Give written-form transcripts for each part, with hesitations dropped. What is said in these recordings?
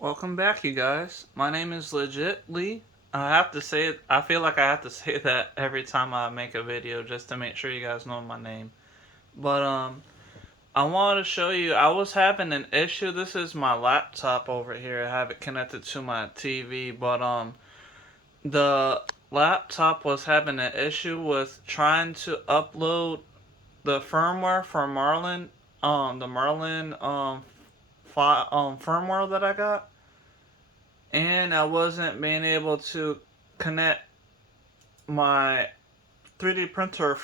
Welcome back, you guys. My name is Legit Lee. I have to say it. I feel like I have to say that every time I make a video just to make sure you guys know my name. But I wanted to show you. I was having an issue. This is my laptop over here. I have it connected to my TV, but the laptop was having an issue with trying to upload the firmware for Marlin. The Marlin firmware that I got, and I wasn't being able to connect my 3D printer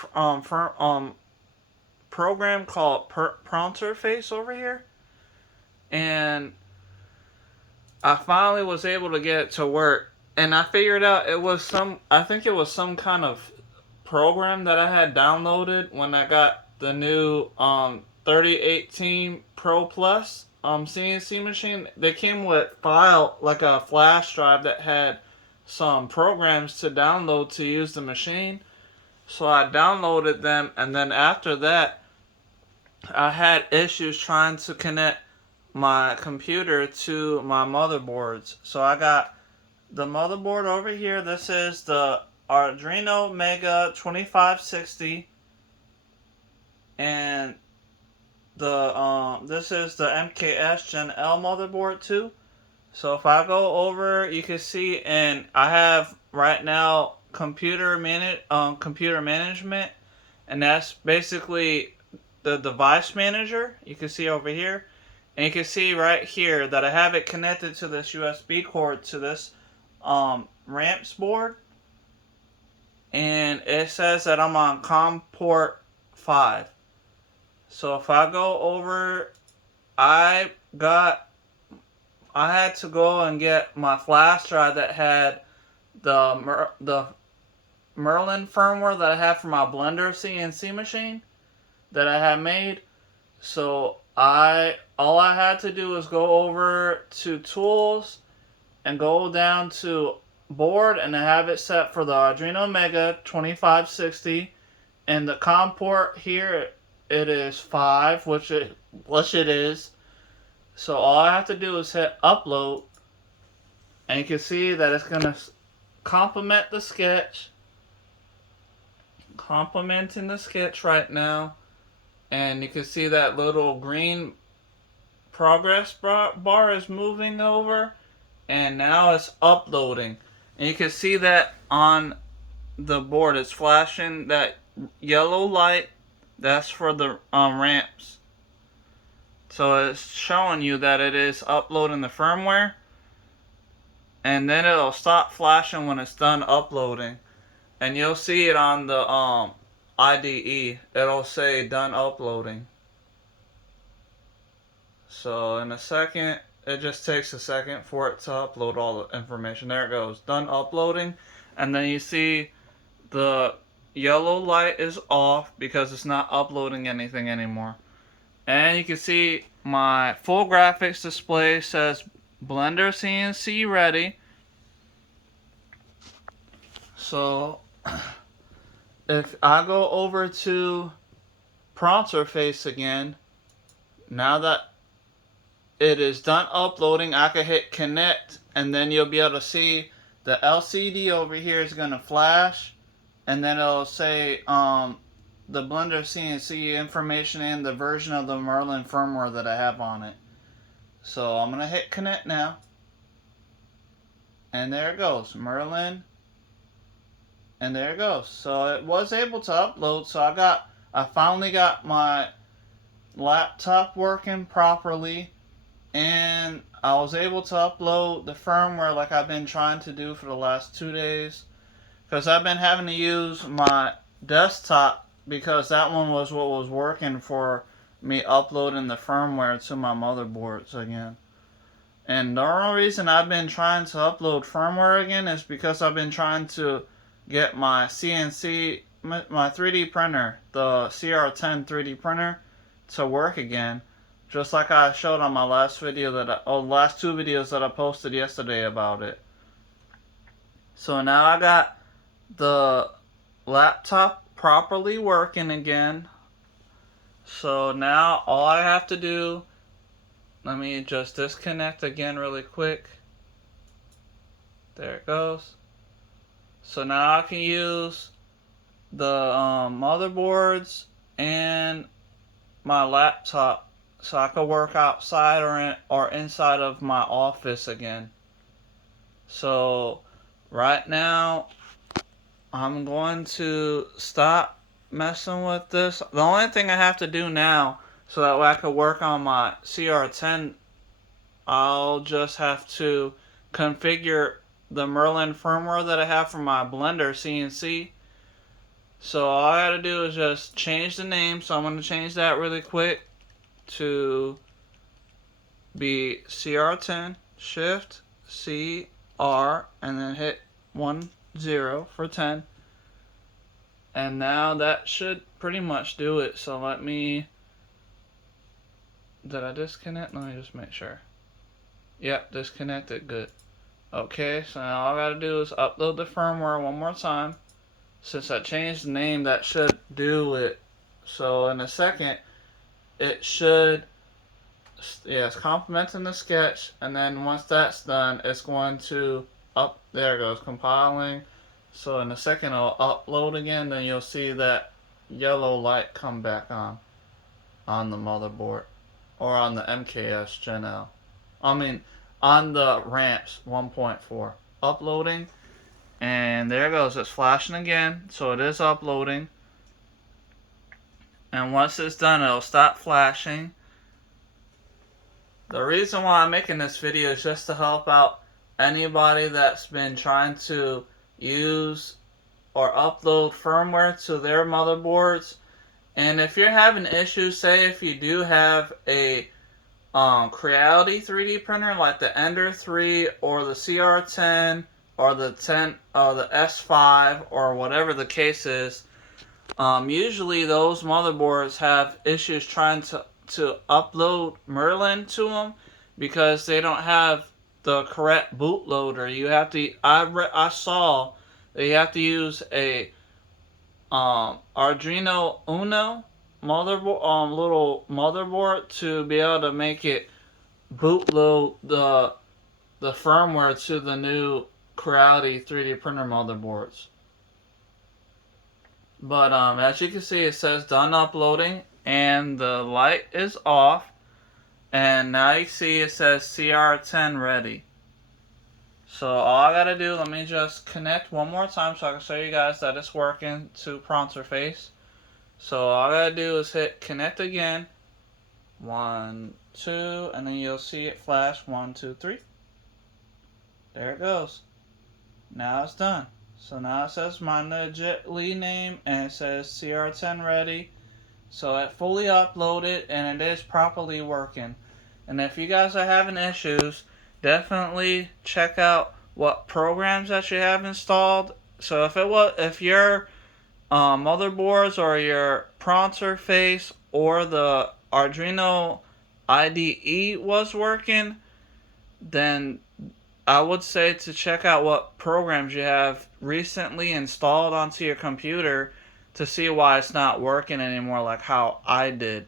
program called pronterface over here, and I finally was able to get it to work. And I figured out it was I think it was some kind of program that I had downloaded when I got the new 3018 Pro Plus CNC machine. They came with like a flash drive that had some programs to download to use the machine. So I downloaded them, and then after that, I had issues trying to connect my computer to my motherboards. So I got the motherboard over here. This is the Arduino Mega 2560, and this is the MKS Gen L motherboard too. So if I go over, you can see, and I have right now computer management, and that's basically the device manager. You can see over here, and you can see right here that I have it connected to this USB cord to this ramps board, and it says that I'm on COM port 5. So if I go over, I had to go and get my flash drive that had the Merlin firmware that I have for my Blender CNC machine that I had made. So all I had to do was go over to Tools and go down to Board, and I have it set for the Arduino Mega 2560, and the COM port here, it is 5, which it is. So all I have to do is hit upload, and you can see that it's gonna complement the sketch, complementing the sketch right now, and you can see that little green progress bar is moving over, and now it's uploading, and you can see that on the board it's flashing that yellow light. That's for the ramps. So it's showing you that it is uploading the firmware, and then it'll stop flashing when it's done uploading, and you'll see it on the IDE. It'll say done uploading. So in a second, it just takes a second for it to upload all the information. There it goes, done uploading, and then you see the yellow light is off because it's not uploading anything anymore. And you can see my full graphics display says Blender CNC ready. So if I go over to pronterface again, now that it is done uploading, I can hit connect, and then you'll be able to see the LCD over here is going to flash, and then it'll say the Blender CNC information and the version of the Merlin firmware that I have on it. So I'm going to hit connect now, and there it goes, Merlin, and there it goes. So it was able to upload. So I finally got my laptop working properly, and I was able to upload the firmware like I've been trying to do for the last 2 days, because I've been having to use my desktop because that one was what was working for me uploading the firmware to my motherboards again. And the only reason I've been trying to upload firmware again is because I've been trying to get my CNC, my 3D printer, the CR10 3D printer, to work again, just like I showed on my last video last 2 videos that I posted yesterday about it. So now I got the laptop properly working again. So now all I have to do let me just disconnect again really quick. There it goes. So now I can use the motherboards and my laptop, so I can work outside or inside of my office again. So right now I'm going to stop messing with this. The only thing I have to do now, so that way I can work on my CR10, I'll just have to configure the Merlin firmware that I have for my Blender CNC. So all I gotta do is just change the name. So I'm gonna change that really quick to be CR10, Shift C R, and then hit 10 for 10. And now that should pretty much do it. So let me, did I disconnect? Let me just make sure. Yep, disconnected, good. Okay, so now all I gotta do is upload the firmware one more time. Since I changed the name, that should do it. So in a second, it should, yeah, it's complementing the sketch, and then once that's done, it's going to there it goes, compiling. So in a second, I'll upload again, then you'll see that yellow light come back on the motherboard, or on the MKS Gen L. I mean, on the ramps 1.4. Uploading, and there it goes, it's flashing again, so it is uploading. And once it's done, it'll stop flashing. The reason why I'm making this video is just to help out anybody that's been trying to use or upload firmware to their motherboards. And if you're having issues, say if you do have a Creality 3D printer like the Ender 3 or the CR10 or the S5 or whatever the case is, usually those motherboards have issues trying to upload Merlin to them because they don't have the correct bootloader. You have to, I saw that you have to use a arduino uno motherboard, little motherboard, to be able to make it bootload the firmware to the new Creality 3D printer motherboards. But as you can see, it says done uploading, and the light is off, and now you see it says CR10 ready. So all I gotta do, let me just connect one more time so I can show you guys that it's working to pronterface. So all I gotta do is hit connect again, 1, 2, and then you'll see it flash 1, 2, 3. There it goes. Now it's done. So now it says my legit lead name, and it says CR10 ready. So it fully uploaded, and it is properly working. And if you guys are having issues, definitely check out what programs that you have installed. So if your motherboards or your pronterface or the Arduino IDE was working, then I would say to check out what programs you have recently installed onto your computer to see why it's not working anymore, like how I did.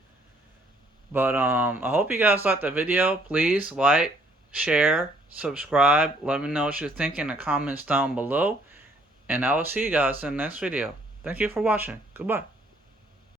But I hope you guys liked the video. Please like, share, subscribe. Let me know what you think in the comments down below. And I will see you guys in the next video. Thank you for watching. Goodbye.